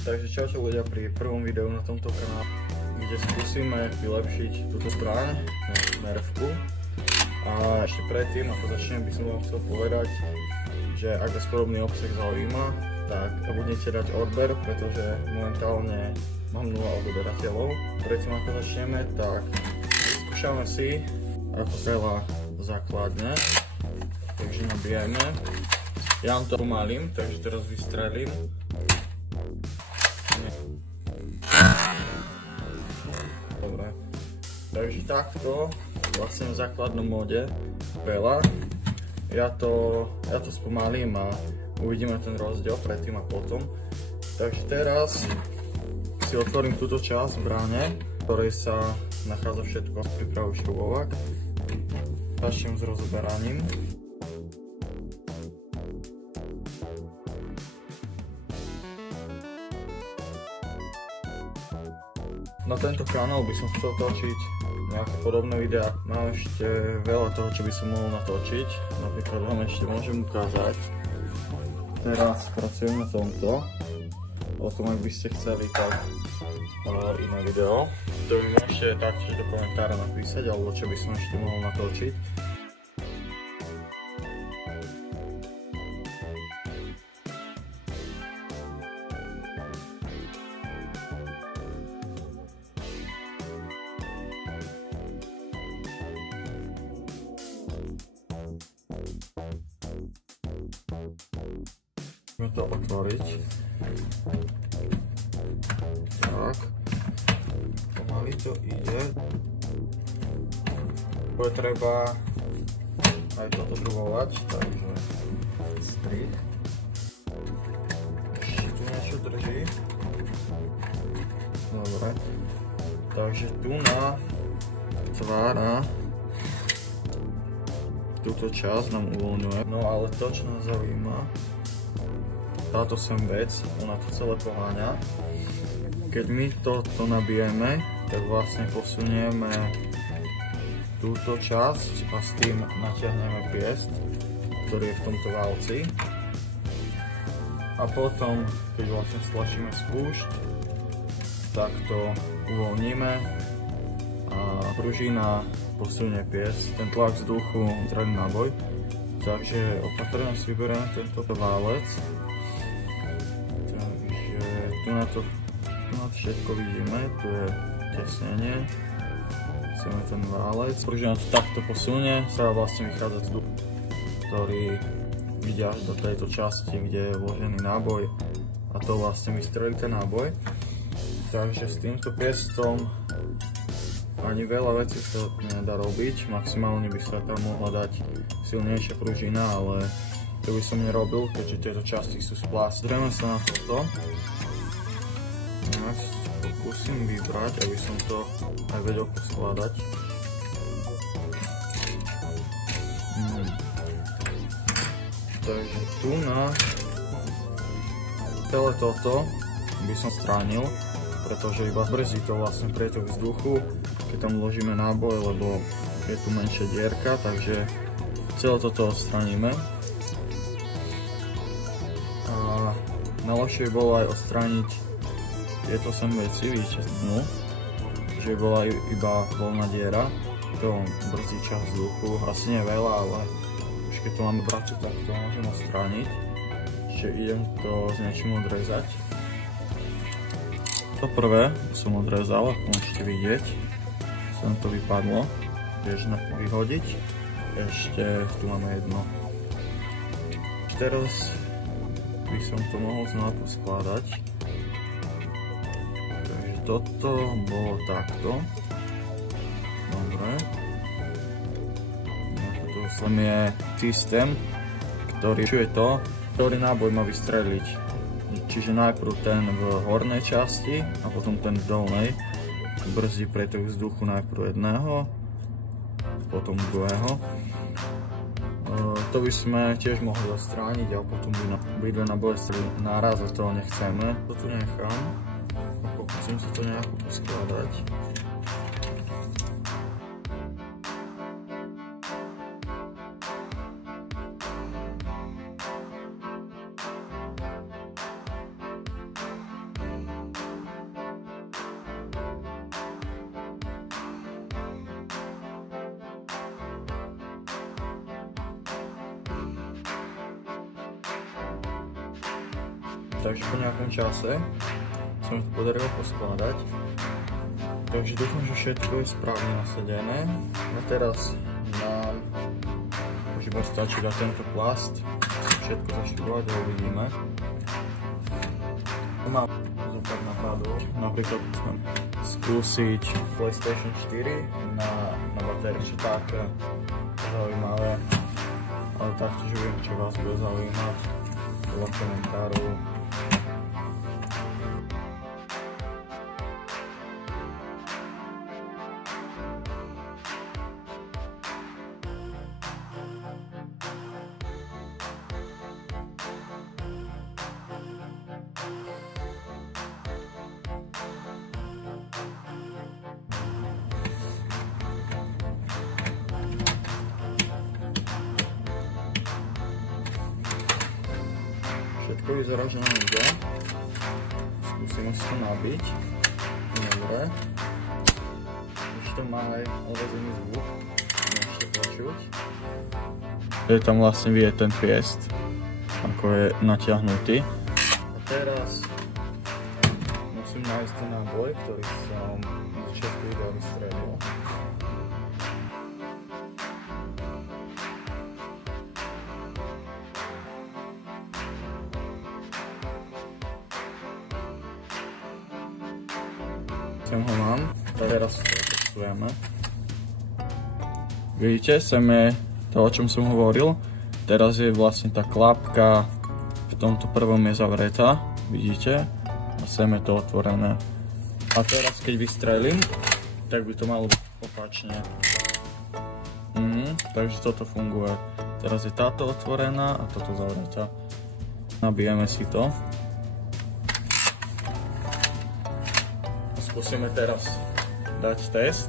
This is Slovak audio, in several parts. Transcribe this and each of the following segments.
Takže čaute ľudia pri prvom videu na tomto kanále, kde skúsime vylepšiť túto stráň, nervku. A ešte predtým, ako začnem, by som vám chcel povedať, že ak vás podobný obsah zaujíma, tak budete dať odber, pretože momentálne mám 0 odberateľov. Predtým ako začneme, tak skúšame si ako veľa základne, takže nabijeme. Ja vám to pomalím, takže teraz vystrelím. Dobre, takže takto vlastne v základnom móde veľa. Ja to spomalím a uvidíme ten rozdiel predtým a potom. Takže teraz si otvorím túto časť bráne, v ktorej sa nachádza všetko, pripravujem šrubovák. Začnem s rozoberaním. Na tento kanál by som chcel točiť nejaké podobné videá. Mám ešte veľa toho, čo by som mohol natočiť. Napríklad vám ešte môžem ukázať. Teraz pracujem na tomto. O tom, ak by ste chceli, tak iné video. To by môžete taktiež do komentára napísať, alebo čo by som ešte mohol natočiť. Musíme to otvoriť. Tak. Pomaly to ide. Bude treba aj toto drubovať, takže strih. Ešte tu niečo drží. Dobre. Takže tu na tvára túto časť nám uvoľňuje. No ale to, čo nás zaujíma, táto sem vec, ona to celé poháňa. Keď my toto nabijeme, tak vlastne posunieme túto časť a s tým natiahneme piest, ktorý je v tomto válci. A potom, keď vlastne stlačíme spúšť, tak to uvoľníme a pružina posunie piest, ten tlak vzduchu zradí náboj. Takže opatrne si vyberieme tento válec. Tu na to všetko vidíme, tu je tesnenie, chceme ten válec, pružina to takto posunie, sa vlastne vychádza vzduch, ktorý ide až do tejto časti, kde je vložený náboj a to vlastne vystrelí ten náboj. Takže s týmto piestom ani veľa vecí sa nedá robiť, maximálne by sa tam mohla dať silnejšia pružina, ale to by som nerobil, keďže tieto časti sú z plastu. Zrieme sa na toto. Pokúsim vybrať, aby som to aj vedel poskladať. Takže tu na celé toto by som stránil, pretože iba brzdí to vlastne prietok vzduchu, keď tam vložíme náboj, lebo je tu menšia dierka, takže celé toto odstraníme. A najlepšie bolo aj odstrániť tieto sem veci, vidíte dnu, že bola iba voľná diera, to brzdí čas vzduchu, asi nie veľa, ale už keď to máme prácu, tak to môžem odstrániť. Čiže idem to s niečím odrezať. To prvé som odrezal, ako môžete vidieť, sem to vypadlo, vieš vyhodiť, ešte tu máme jedno. Teraz by som to mohol znova poskladať. Toto bolo takto. Dobre. To sem je systém, ktorý čuje to, ktorý náboj má vystreliť. Čiže najprv ten v hornej časti a potom ten v dolnej. Brzdí prietok vzduchu najprv jedného, potom druhého. To by sme tiež mohli odstrániť a potom by obidve náboje strelili naraz a toho nechceme. To tu nechám. Pokúsim si to nejako poskladať. Takže po nejakom čase sa mi to podarilo poskladať. Takže dúfam, že všetko je správne nasadené. A teraz nám už iba stačí dať tento plast, všetko zaštibovať a uvidíme. Mám zopár nápadov, napríklad chcem skúsiť PlayStation 4 na batériu, čo také zaujímavé, ale taktiež viem, čo vás bude zaujímať podľa komentárov. Všetko vyzerá, že nám ide. Skúsime si to nabiť. Dobre. Už to má aj ovezený zvuk. Môžete počuť. Je tam vlastne vidieť ten piest, ako je natiahnutý. A teraz musím nájsť ten náboj, ktorý som na začiatku videa vystrelil. Sem ho mám, teraz to testujeme. Vidíte, sem je to, o čom som hovoril. Teraz je vlastne tá klapka v tomto prvom je zavretá, vidíte? A sem je to otvorené. A teraz keď vystrelím, tak by to malo byť opačne. Takže toto funguje. Teraz je táto otvorená a toto zavretá. Nabijeme si to. Skúsime teraz dať test.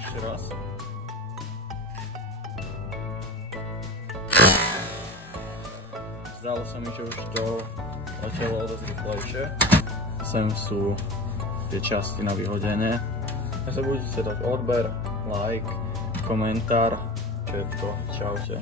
Ešte raz. Zdalo sa mi, že už to letelo dosť rýchlejšie. Sem sú tie časti na vyhodenie. Nezabudnite dať odber, like, komentár, všetko. Čaute.